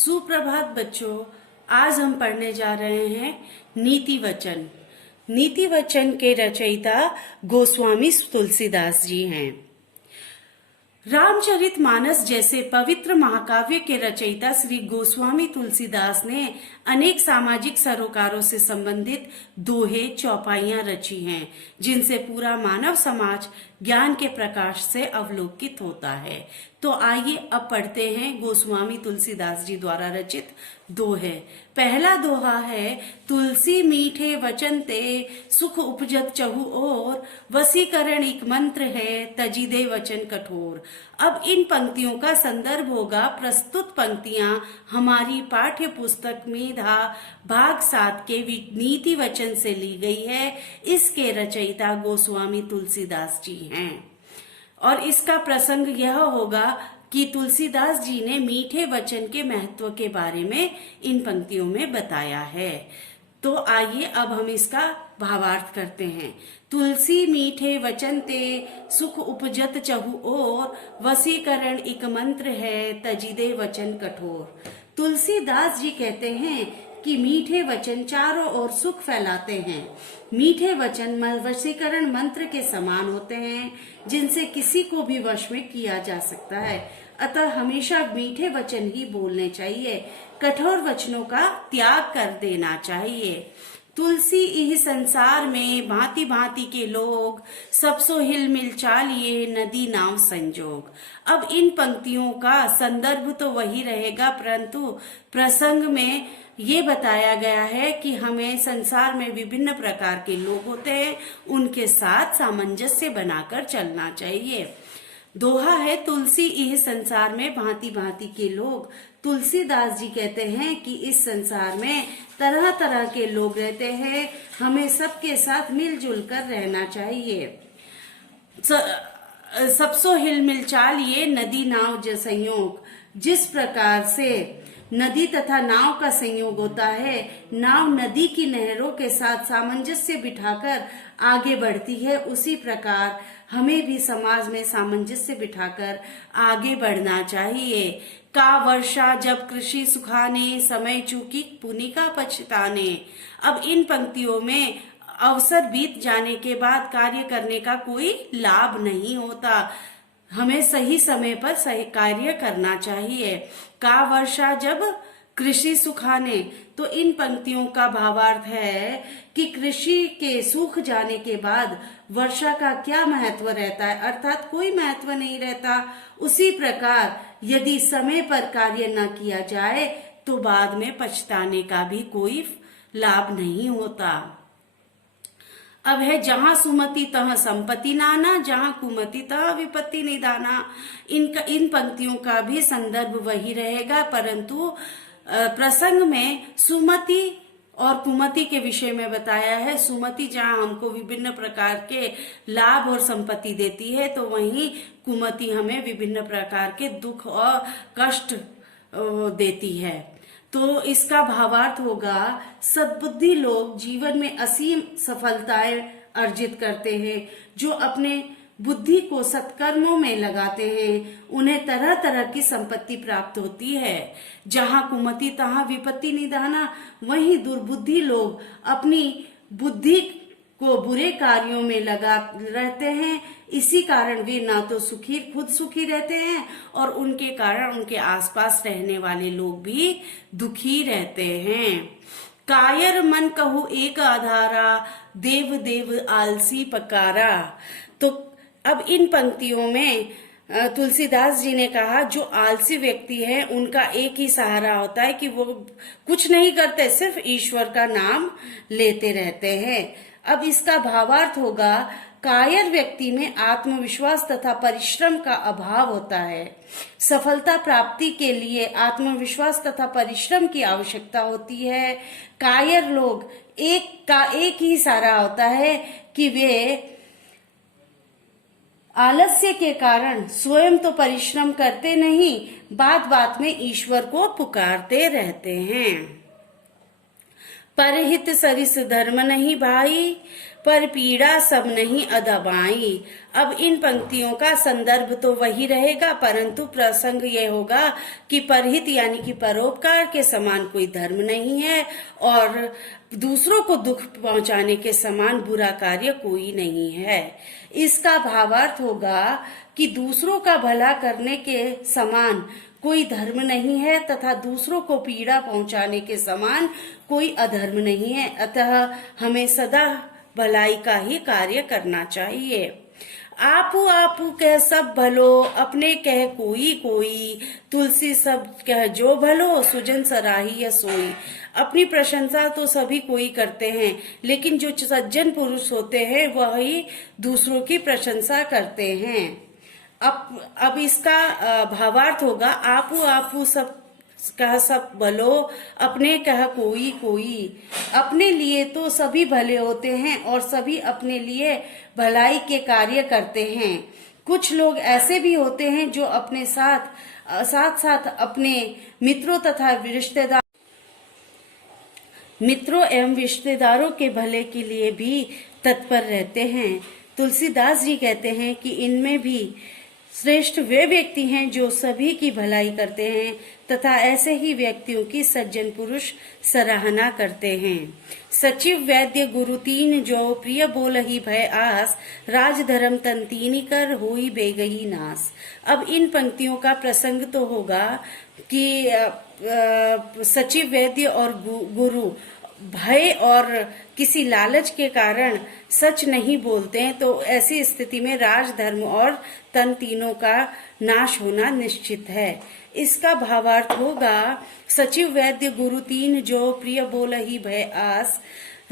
सुप्रभात बच्चों। आज हम पढ़ने जा रहे हैं नीति वचन। नीति वचन के रचयिता गोस्वामी तुलसीदास जी हैं। रामचरितमानस जैसे पवित्र महाकाव्य के रचयिता श्री गोस्वामी तुलसीदास ने अनेक सामाजिक सरोकारों से संबंधित दोहे चौपाइयां रची हैं, जिनसे पूरा मानव समाज ज्ञान के प्रकाश से अवलोकित होता है। तो आइए अब पढ़ते हैं गोस्वामी तुलसीदास जी द्वारा रचित दोहे। पहला दोहा है, तुलसी मीठे वचन ते सुख उपजत चहु ओर, वसीकरण एक मंत्र है तजिदे वचन कठोर। अब इन पंक्तियों का संदर्भ होगा प्रस्तुत पंक्तियां हमारी पाठ्य पुस्तक में भाग 7 के नीति वचन से ली गई है। इसके रचयिता गोस्वामी तुलसीदास जी हैं और इसका प्रसंग यह होगा कि तुलसीदास जी ने मीठे वचन के महत्व के बारे में इन पंक्तियों में बताया है। तो आइए अब हम इसका भावार्थ करते हैं। तुलसी मीठे वचन ते सुख उपजत चहु ओर, वसीकरण एक मंत्र है तजिदे वचन कठोर। तुलसीदास जी कहते हैं कि मीठे वचन चारों ओर सुख फैलाते हैं। मीठे वचन वशीकरण मंत्र के समान होते हैं, जिनसे किसी को भी वश में किया जा सकता है। अतः हमेशा मीठे वचन ही बोलने चाहिए, कठोर वचनों का त्याग कर देना चाहिए। तुलसी इह संसार में भांति भांति के लोग, सबसो हिल मिल चालिए नदी नाव संजोग। अब इन पंक्तियों का संदर्भ तो वही रहेगा, परंतु प्रसंग में ये बताया गया है कि हमें संसार में विभिन्न प्रकार के लोग होते हैं, उनके साथ सामंजस्य बनाकर चलना चाहिए। दोहा है, तुलसी इह संसार में भांति भांति के लोग। तुलसीदास जी कहते हैं कि इस संसार में तरह तरह के लोग रहते हैं, हमें सबके साथ मिलजुल कर रहना चाहिए। सबसो हिल मिल चालिए नदी नाव जो संयोग। जिस प्रकार से नदी तथा नाव का संयोग होता है, नाव नदी की नहरों के साथ सामंजस्य बिठाकर आगे बढ़ती है, उसी प्रकार हमें भी समाज में सामंजस्य बिठाकर आगे बढ़ना चाहिए। का वर्षा जब कृषि सुखाने, समय चूकी पुनिका पछताने। अब इन पंक्तियों में अवसर बीत जाने के बाद कार्य करने का कोई लाभ नहीं होता, हमें सही समय पर सही कार्य करना चाहिए। का वर्षा जब कृषि सुखाने, तो इन पंक्तियों का भावार्थ है कि कृषि के सूख जाने के बाद वर्षा का क्या महत्व रहता है, अर्थात कोई महत्व नहीं रहता। उसी प्रकार यदि समय पर कार्य न किया जाए तो बाद में पछताने का भी कोई लाभ नहीं होता। अब है, जहां सुमति तह संपत्ति नाना, जहां कुमति तह विपत्ति निदाना। इन पंक्तियों का भी संदर्भ वही रहेगा, परंतु प्रसंग में सुमति और कुमति के विषय में बताया है। सुमति जहां हमको विभिन्न प्रकार के लाभ और संपत्ति देती है, तो वहीं कुमति हमें विभिन्न प्रकार के दुख और कष्ट देती है। तो इसका भावार्थ होगा, सद्बुद्धि लोग जीवन में असीम सफलताएं अर्जित करते हैं। जो अपने बुद्धि को सत्कर्मों में लगाते हैं, उन्हें तरह तरह की संपत्ति प्राप्त होती है। जहां कुमति तहां विपत्ति निदाना। वहीं दुर्बुद्धि लोग अपनी बुद्धि को बुरे कार्यों में लगा रहते हैं, इसी कारण वे ना तो खुद सुखी रहते हैं और उनके कारण उनके आसपास रहने वाले लोग भी दुखी रहते हैं। कायर मन कहू एक आधारा, देव देव आलसी पकारा। तो अब इन पंक्तियों में तुलसीदास जी ने कहा, जो आलसी व्यक्ति है उनका एक ही सहारा होता है कि वो कुछ नहीं करते, सिर्फ ईश्वर का नाम लेते रहते हैं। अब इसका भावार्थ होगा, कायर व्यक्ति में आत्मविश्वास तथा परिश्रम का अभाव होता है। सफलता प्राप्ति के लिए आत्मविश्वास तथा परिश्रम की आवश्यकता होती है। कायर लोग एक ही सहारा होता है कि वे आलस्य के कारण स्वयं तो परिश्रम करते नहीं, बात बात में ईश्वर को पुकारते रहते हैं। परहित सरिस धर्म नहीं भाई, पर पीड़ा सब नहीं अदबाई। अब इन पंक्तियों का संदर्भ तो वही रहेगा, परंतु प्रसंग यह होगा कि परहित यानी कि परोपकार के समान कोई धर्म नहीं है और दूसरों को दुख पहुंचाने के समान बुरा कार्य कोई नहीं है। इसका भावार्थ होगा कि दूसरों का भला करने के समान कोई धर्म नहीं है तथा दूसरों को पीड़ा पहुंचाने के समान कोई अधर्म नहीं है, अतः हमें सदा भलाई का ही कार्य करना चाहिए। आपू आपू कह सब भलो, अपने कह कोई कोई, तुलसी सब कह जो भलो, सुजन सराही या सोई। अपनी प्रशंसा तो सभी कोई करते हैं, लेकिन जो सज्जन पुरुष होते हैं वही दूसरों की प्रशंसा करते हैं। अब इसका भावार्थ होगा आपू आपू सब कह सब भलो, अपने कह कोई कोई। अपने लिए तो सभी भले होते हैं और सभी अपने लिए भलाई के कार्य करते हैं। कुछ लोग ऐसे भी होते हैं जो अपने साथ साथ अपने मित्रों एवं रिश्तेदारों के भले के लिए भी तत्पर रहते हैं। तुलसीदास जी कहते हैं कि इनमें भी श्रेष्ठ वे व्यक्ति हैं जो सभी की भलाई करते हैं तथा ऐसे ही व्यक्तियों की सज्जन पुरुष सराहना करते हैं। सचिव वैद्य गुरु तीन जो, प्रिय बोलहि भय आस, राज धर्म तन तीनी कर, होई बेगही नास। अब इन पंक्तियों का प्रसंग तो होगा कि सचिव वैद्य और गुरु भय और किसी लालच के कारण सच नहीं बोलते हैं, तो ऐसी स्थिति में राज धर्म और तन तीनों का नाश होना निश्चित है। इसका भावार्थ होगा सचिव वैद्य गुरु तीन जो, प्रिय बोलहि भय आस,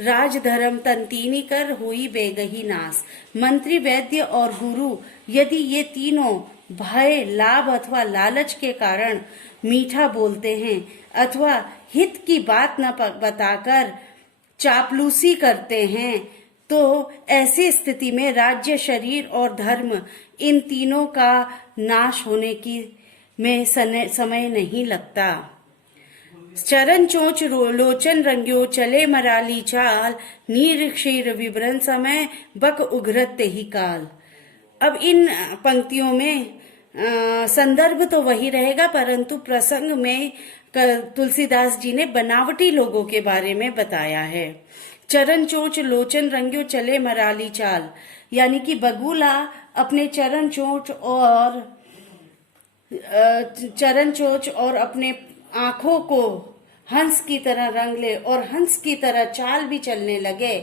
राज धर्म तन तीनी कर, होई बेगही नास। मंत्री वैद्य और गुरु यदि ये तीनों भय लाभ अथवा लालच के कारण मीठा बोलते हैं अथवा हित की बात न बताकर चापलूसी करते हैं, तो ऐसी स्थिति में राज्य, शरीर और धर्म इन तीनों का नाश होने की में समय नहीं लगता। चरण चोच लोचन रंग्यो, चले मराली चाल, नीर क्षीर विवरण समय, बक उघरत ही काल। अब इन पंक्तियों में संदर्भ तो वही रहेगा, परंतु प्रसंग में तुलसीदास जी ने बनावटी लोगों के बारे में बताया है। चरण चोच लोचन रंग्यो, चले मराली चाल, यानी कि बगुला अपने चरण चोच और अपने आंखों को हंस की तरह रंग ले और हंस की तरह चाल भी चलने लगे,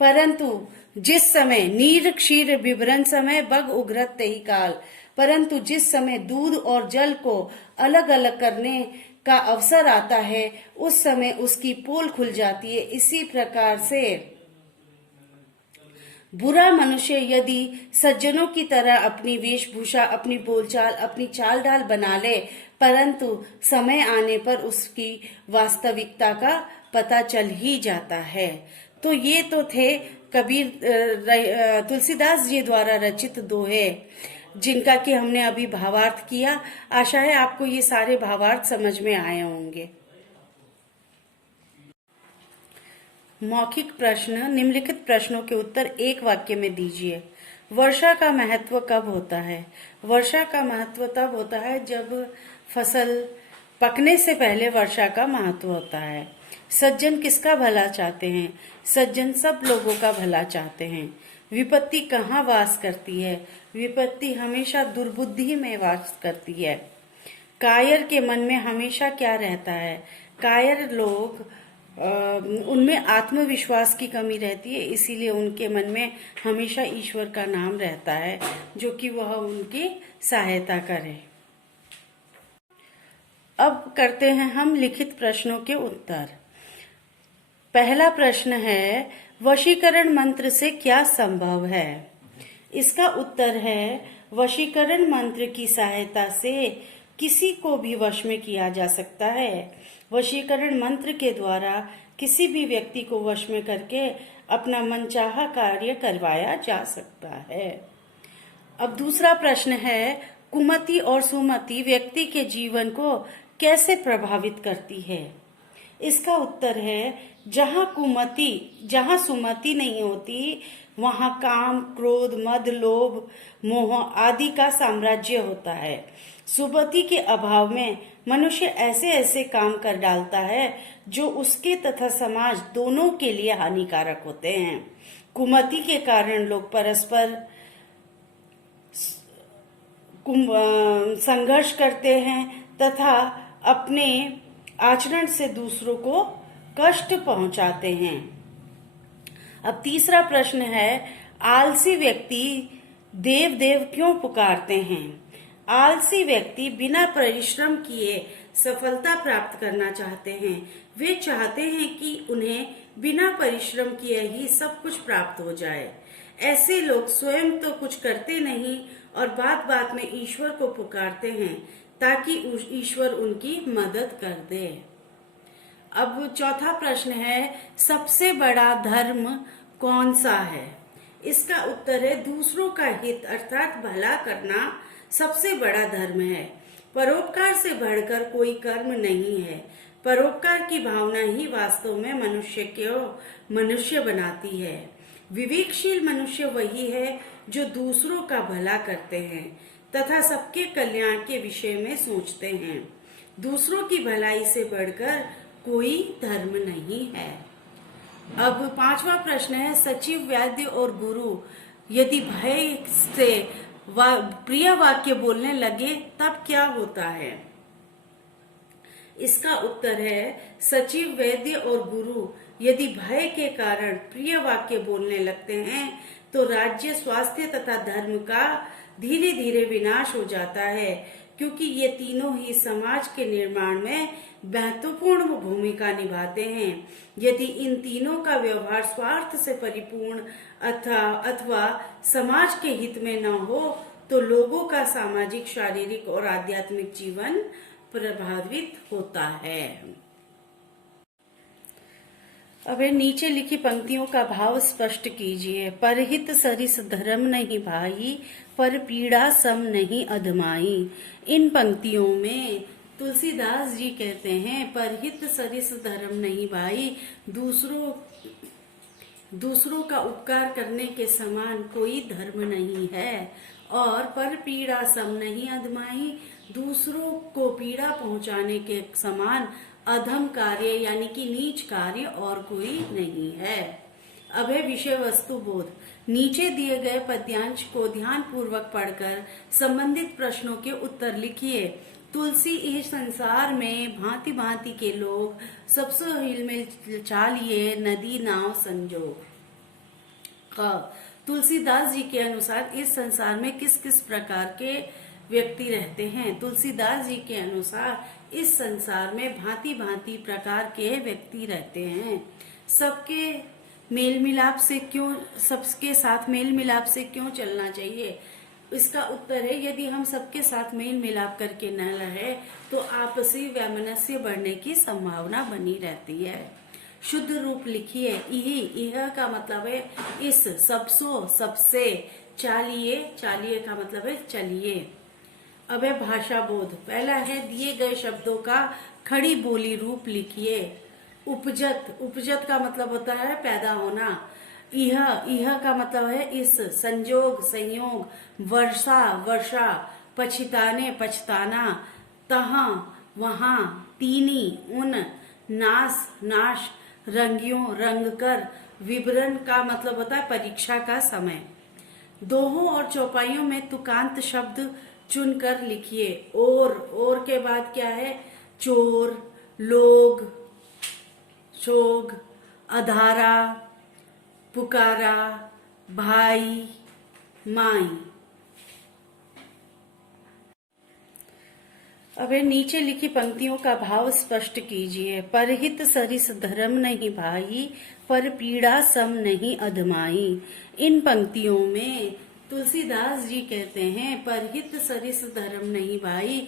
परंतु जिस समय नीर क्षीर विवरण समय, बग उघरत ही काल, परंतु जिस समय दूध और जल को अलग अलग करने का अवसर आता है उस समय उसकी पोल खुल जाती है। इसी प्रकार से बुरा मनुष्य यदि सज्जनों की तरह अपनी वेशभूषा, अपनी बोलचाल, अपनी चाल ढाल बना ले, परंतु समय आने पर उसकी वास्तविकता का पता चल ही जाता है। तो ये तो थे तुलसीदास जी द्वारा रचित दोहे, जिनका कि हमने अभी भावार्थ किया। आशा है आपको ये सारे भावार्थ समझ में आए होंगे। मौखिक प्रश्न, निम्नलिखित प्रश्नों के उत्तर एक वाक्य में दीजिए। वर्षा का महत्व कब होता है? वर्षा का महत्व तब होता है जब फसल पकने से पहले वर्षा का महत्व होता है। सज्जन किसका भला चाहते हैं? सज्जन सब लोगों का भला चाहते हैं। विपत्ति कहाँ वास करती है? विपत्ति हमेशा दुर्बुद्धि में वास करती है। कायर के मन में हमेशा क्या रहता है? कायर लोग उनमें आत्मविश्वास की कमी रहती है, इसीलिए उनके मन में हमेशा ईश्वर का नाम रहता है, जो कि वह उनकी सहायता करे। अब करते हैं हम लिखित प्रश्नों के उत्तर। पहला प्रश्न है, वशीकरण मंत्र से क्या संभव है? इसका उत्तर है, वशीकरण मंत्र की सहायता से किसी को भी वश में किया जा सकता है। वशीकरण मंत्र के द्वारा किसी भी व्यक्ति को वश में करके अपना मनचाहा कार्य करवाया जा सकता है। अब दूसरा प्रश्न है, कुमति और सुमति व्यक्ति के जीवन को कैसे प्रभावित करती है? इसका उत्तर है जहाँ सुमति नहीं होती वहाँ काम, क्रोध, मद, लोभ, मोह आदि का साम्राज्य होता है। सुमति के अभाव में मनुष्य ऐसे ऐसे काम कर डालता है जो उसके तथा समाज दोनों के लिए हानिकारक होते हैं। कुमति के कारण लोग परस्पर संघर्ष करते हैं तथा अपने आचरण से दूसरों को कष्ट पहुंचाते हैं। अब तीसरा प्रश्न है, आलसी व्यक्ति देव देव क्यों पुकारते हैं? आलसी व्यक्ति बिना परिश्रम किए सफलता प्राप्त करना चाहते हैं। वे चाहते हैं कि उन्हें बिना परिश्रम किए ही सब कुछ प्राप्त हो जाए। ऐसे लोग स्वयं तो कुछ करते नहीं और बात बात में ईश्वर को पुकारते हैं ताकि ईश्वर उनकी मदद कर दे। अब चौथा प्रश्न है, सबसे बड़ा धर्म कौन सा है? इसका उत्तर है, दूसरों का हित अर्थात भला करना सबसे बड़ा धर्म है। परोपकार से बढ़कर कोई कर्म नहीं है। परोपकार की भावना ही वास्तव में मनुष्य को मनुष्य बनाती है। विवेकशील मनुष्य वही है जो दूसरों का भला करते हैं तथा सबके कल्याण के विषय में सोचते हैं। दूसरों की भलाई से बढ़कर कोई धर्म नहीं है। अब पांचवा प्रश्न है, सचिव, वैद्य और गुरु यदि भय से प्रिय वाक्य बोलने लगे तब क्या होता है? इसका उत्तर है, सचिव, वैद्य और गुरु यदि भय के कारण प्रिय वाक्य बोलने लगते हैं तो राज्य, स्वास्थ्य तथा धर्म का धीरे धीरे विनाश हो जाता है, क्योंकि ये तीनों ही समाज के निर्माण में महत्वपूर्ण भूमिका निभाते हैं। यदि इन तीनों का व्यवहार स्वार्थ से परिपूर्ण अथवा समाज के हित में न हो तो लोगों का सामाजिक, शारीरिक और आध्यात्मिक जीवन प्रभावित होता है। अब नीचे लिखी पंक्तियों का भाव स्पष्ट कीजिए। परहित सरिस धर्म नहीं भाई, पर पीड़ा सम नहीं अधमाई। इन पंक्तियों में तुलसीदास जी कहते हैं, परहित सरिस धर्म नहीं भाई, दूसरों का उपकार करने के समान कोई धर्म नहीं है। और पर पीड़ा सम नहीं अधमाई, दूसरों को पीड़ा पहुंचाने के समान अधम कार्य यानी कि नीच कार्य और कोई नहीं है। अब है विषय वस्तु बोध। नीचे दिए गए पद्यांश को ध्यान पूर्वक पढ़कर संबंधित प्रश्नों के उत्तर लिखिए। तुलसी इस संसार में भांति भांति के लोग, सबसे हिलमिल चालिए नदी नाव संजोग। तुलसीदास जी के अनुसार इस संसार में किस किस प्रकार के व्यक्ति रहते हैं? तुलसीदास जी के अनुसार इस संसार में भांति भांति प्रकार के व्यक्ति रहते हैं। सबके साथ मेल मिलाप से क्यों चलना चाहिए? इसका उत्तर है, यदि हम सबके साथ मेल मिलाप करके न रहे तो आपसी वैमनस्य बढ़ने की संभावना बनी रहती है। शुद्ध रूप लिखिए। इह का मतलब है इस, सबसो, सबसे। चालिए का मतलब है चलिए। अब है भाषा बोध। पहला है, दिए गए शब्दों का खड़ी बोली रूप लिखिए। उपजत का मतलब होता है पैदा होना। इह का मतलब है इस, संजोग, संयोग, वर्षा, पछिताने, पछताना, तहां, वहां, तीनी, उन, नाश, रंगियों, रंग कर। विवरण का मतलब होता है परीक्षा का समय। दोहों और चौपाइयों में तुकांत शब्द चुनकर लिखिए। और के बाद क्या है? चोर, लोग, शोग, अधारा, पुकारा, भाई, माई। अब नीचे लिखी पंक्तियों का भाव स्पष्ट कीजिए। परहित सरिस धर्म नहीं भाई, पर पीड़ा सम नहीं अधमाई। इन पंक्तियों में तुलसीदास जी कहते हैं, परहित सरिस धर्म नहीं भाई,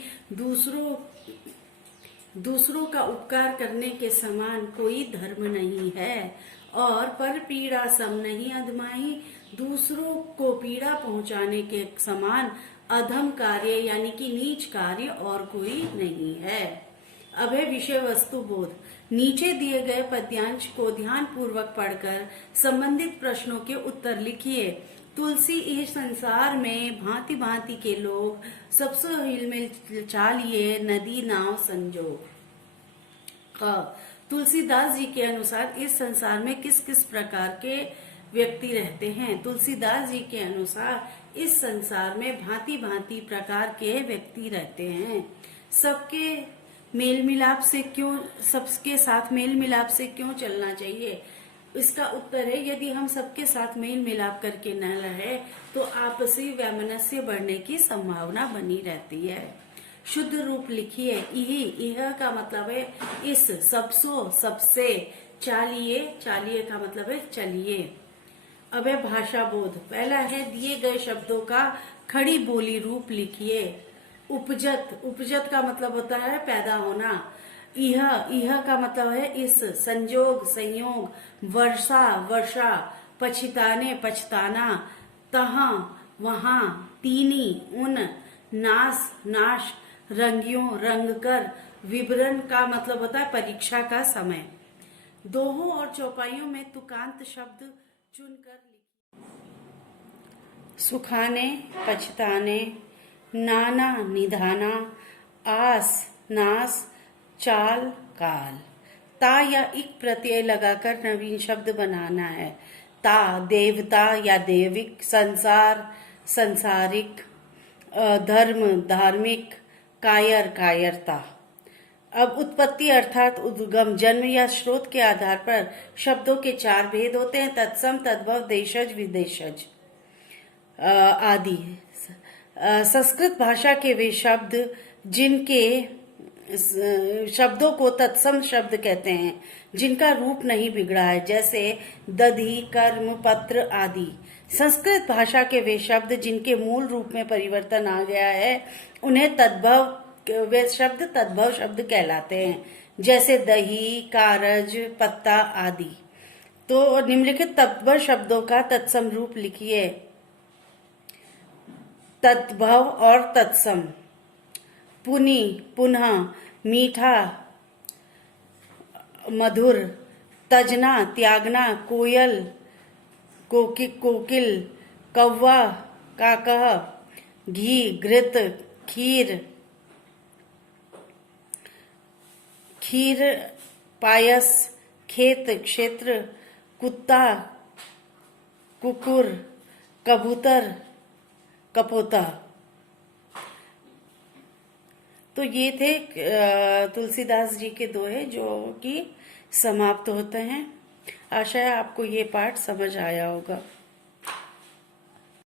दूसरों का उपकार करने के समान कोई धर्म नहीं है। और पर पीड़ा सम नहीं अधमाई, दूसरों को पीड़ा पहुंचाने के समान अधम कार्य यानी कि नीच कार्य और कोई नहीं है। अब है विषय वस्तु बोध। नीचे दिए गए पद्यांश को ध्यान पूर्वक पढ़कर संबंधित प्रश्नों के उत्तर लिखिए। तुलसी इस संसार में भांति भांति के लोग, सबसो हिलमिल चालिए नदी नाव संजोग। तुलसीदास जी के अनुसार इस संसार में किस किस प्रकार के व्यक्ति रहते हैं? तुलसीदास जी के अनुसार इस संसार में भांति भांति प्रकार के व्यक्ति रहते हैं। सबके मेल मिलाप से क्यों, सबके साथ मेल मिलाप से क्यों चलना चाहिए? इसका उत्तर है, यदि हम सबके साथ मेल मिलाप करके न रहे तो आपसी वैमनस्य बढ़ने की संभावना बनी रहती है। शुद्ध रूप लिखिए। यह का मतलब है इस, सबसो सबसे, चालिए, चालिए का मतलब है चलिए। अब है भाषा बोध। पहला है दिए गए शब्दों का खड़ी बोली रूप लिखिए। उपजत, उपजत का मतलब होता है पैदा होना। यह का मतलब है इस, संजोग संयोग, वर्षा वर्षा, पछिताने पछताना, तहां वहां, तीनी उन, नास नाश, रंगियों रंग कर, विवरण का मतलब होता है परीक्षा का समय। दोहों और चौपाइयों में तुकांत शब्द चुनकर लिखिए। सुखाने पछताने, नाना निधाना, आस नास, चाल काल। ता या इक प्रत्यय लगाकर नवीन शब्द बनाना है। ता देवता या देविक, संसार संसारिक, धर्म धार्मिक, कायर कायरता। अब उत्पत्ति अर्थात उद्गम, जन्म या स्रोत के आधार पर शब्दों के चार भेद होते हैं: तत्सम, तद्भव, देशज, विदेशज आदि। संस्कृत भाषा के वे शब्द जिनके शब्दों को तत्सम शब्द कहते हैं, जिनका रूप नहीं बिगड़ा है, जैसे दधि, कर्म, पत्र आदि। संस्कृत भाषा के वे शब्द जिनके मूल रूप में परिवर्तन आ गया है, उन्हें तद्भव, वे शब्द तद्भव शब्द कहलाते हैं, जैसे दही, कारज, पत्ता आदि। तो निम्नलिखित तद्भव शब्दों का तत्सम रूप लिखिए। तद्भव और तत्सम: पुनि, पुनः, मीठा, मधुर, तजना, त्यागना, कोयल, कोकिल, कौवा, काकह, घी, घृत, खीर, खीर, पायस, खेत, क्षेत्र, कुत्ता, कुकुर, कबूतर, कपोता। तो ये थे तुलसीदास जी के दोहे जो कि समाप्त होते हैं। आशा है आपको ये पाठ समझ आया होगा।